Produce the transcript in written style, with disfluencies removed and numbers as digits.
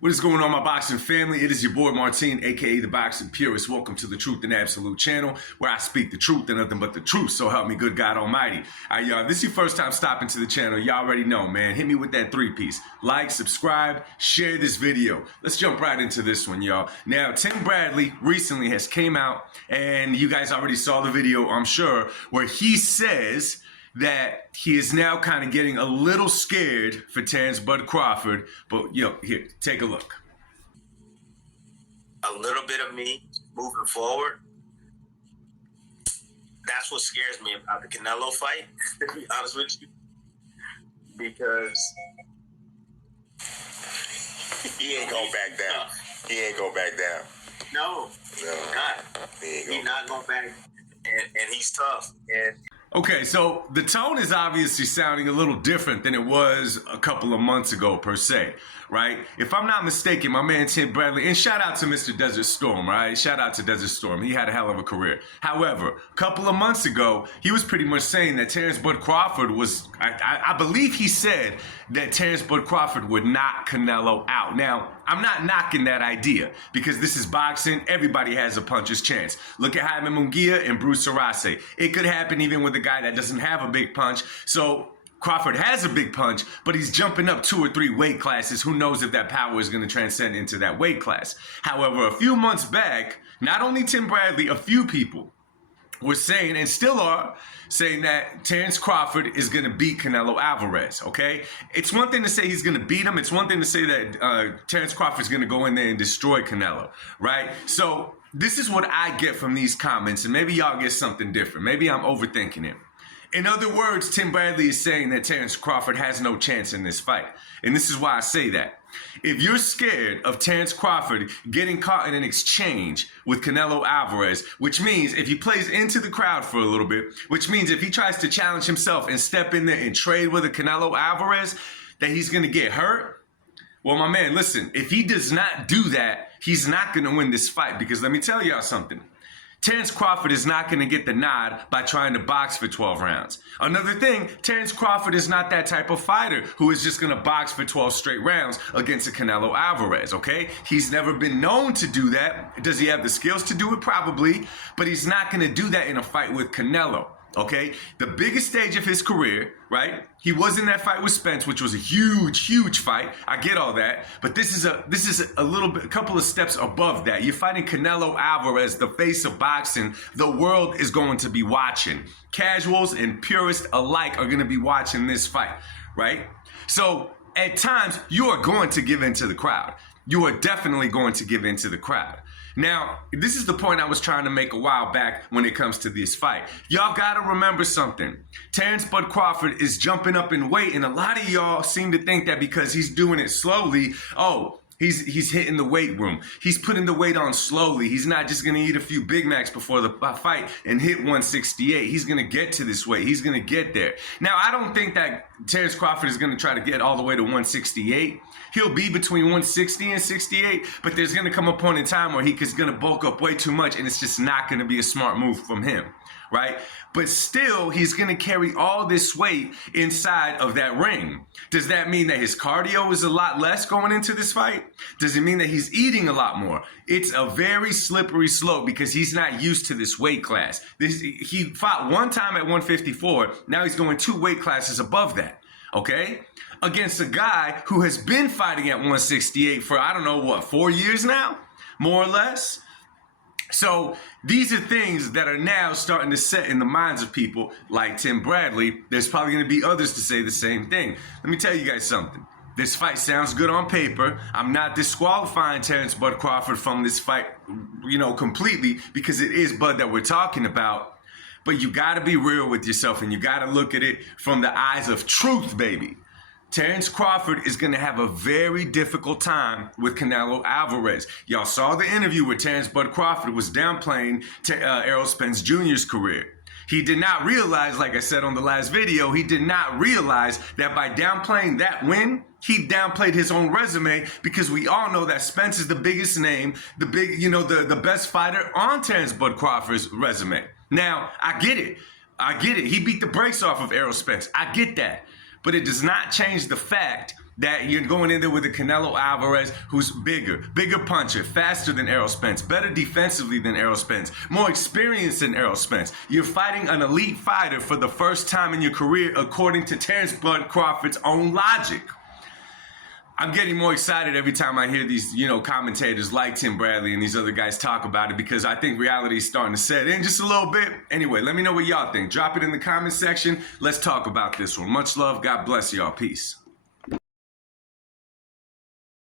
What is going on, my boxing family? It is your boy Martin, aka the Boxing Purist. Welcome to the Truth and Absolute channel, where I speak the truth and nothing but the truth. So help me good God Almighty. All right, y'all, this is your first time stopping to the channel. Y'all already know, man. Hit me with that three-piece. Like, subscribe, share this video. Let's jump right into this one, y'all. Now, Timbradley recently has came out, and you guys already saw the video, I'm sure, where he says that he is now kind of getting a little scared for Terence Crawford. But, here, take a look. A little bit of me moving forward. That's what scares me about the Canelo fight, to be honest with you. Because he ain't going back down. He ain't going back down. No. Not. He's not going back. And he's tough. And okay, so the tone is obviously sounding a little different than it was a couple of months ago, per se, right? If I'm not mistaken, my man Timbradley, and shout out to Mr. Desert Storm, right? Shout out to Desert Storm. He had a hell of a career. However, a couple of months ago, he was pretty much saying that Terence Crawford was, I believe he said that Terence Crawford would knock Canelo out. Now, I'm not knocking that idea because this is boxing. Everybody has a puncher's chance. Look at Jaime Munguia and Bruce Arase. It could happen even with a guy that doesn't have a big punch. So Crawford has a big punch, but he's jumping up 2 or 3 weight classes. Who knows if that power is going to transcend into that weight class? However, a few months back, not only Timbradley, a few people were saying, and still are, saying that Terence Crawford is going to beat Canelo Alvarez, okay? It's one thing to say he's going to beat him. It's one thing to say that Terence Crawford is going to go in there and destroy Canelo, right? So this is what I get from these comments, and maybe y'all get something different. Maybe I'm overthinking it. In other words, Timbradley is saying that Terence Crawford has no chance in this fight. And this is why I say that. If you're scared of Terence Crawford getting caught in an exchange with Canelo Alvarez, which means if he plays into the crowd for a little bit, which means if he tries to challenge himself and step in there and trade with a Canelo Alvarez, that he's going to get hurt. Well, my man, listen, if he does not do that, he's not going to win this fight, because let me tell y'all something. Terence Crawford is not going to get the nod by trying to box for 12 rounds. Another thing, Terence Crawford is not that type of fighter who is just going to box for 12 straight rounds against a Canelo Alvarez, okay? He's never been known to do that. Does he have the skills to do it? Probably. But he's not going to do that in a fight with Canelo. Okay, the biggest stage of his career, right? He was in that fight with Spence, which was a huge fight. I get all that, but this is a little bit, a couple of steps above that. You're fighting Canelo Alvarez, the face of boxing. The world is going to be watching. Casuals and purists alike are going to be watching this fight, right? So at times you are going to give in to the crowd. You are definitely going to give in to the crowd. Now, this is the point I was trying to make a while back when it comes to this fight. Y'all gotta remember something. Terence Crawford is jumping up in weight, and a lot of y'all seem to think that because he's doing it slowly, oh, he's hitting the weight room. He's putting the weight on slowly. He's not just gonna eat a few Big Macs before the fight and hit 168. He's gonna get to this weight. He's gonna get there. Now, I don't think that Terence Crawford is gonna try to get all the way to 168. He'll be between 160 and 68, but there's going to come a point in time where he's going to bulk up way too much, and it's just not going to be a smart move from him, right? But still, he's going to carry all this weight inside of that ring. Does that mean that his cardio is a lot less going into this fight? Does it mean that he's eating a lot more? It's a very slippery slope because he's not used to this weight class. He fought one time at 154. Now he's going 2 weight classes above that, okay? Against a guy who has been fighting at 168 for, I don't know, what, 4 years now? More or less? So these are things that are now starting to set in the minds of people like Timbradley. There's probably going to be others to say the same thing. Let me tell you guys something. This fight sounds good on paper. I'm not disqualifying Terence Crawford from this fight, completely, because it is Bud that we're talking about. But you got to be real with yourself, and you got to look at it from the eyes of truth, baby. Terence Crawford is going to have a very difficult time with Canelo Alvarez. Y'all saw the interview where Terence Crawford was downplaying Errol Spence Jr.'s career. He did not realize, like I said on the last video, he did not realize that by downplaying that win, he downplayed his own resume, because we all know that Spence is the biggest name, the best fighter on Terence Crawford's resume. Now, I get it. He beat the brakes off of Errol Spence. I get that. But it does not change the fact that you're going in there with a Canelo Alvarez who's bigger puncher, faster than Errol Spence, better defensively than Errol Spence, more experienced than Errol Spence. You're fighting an elite fighter for the first time in your career, according to Terence Bud Crawford's own logic. I'm getting more excited every time I hear these, commentators like Timbradley and these other guys talk about it, because I think reality is starting to set in just a little bit. Anyway, let me know what y'all think. Drop it in the comment section. Let's talk about this one. Much love. God bless y'all. Peace.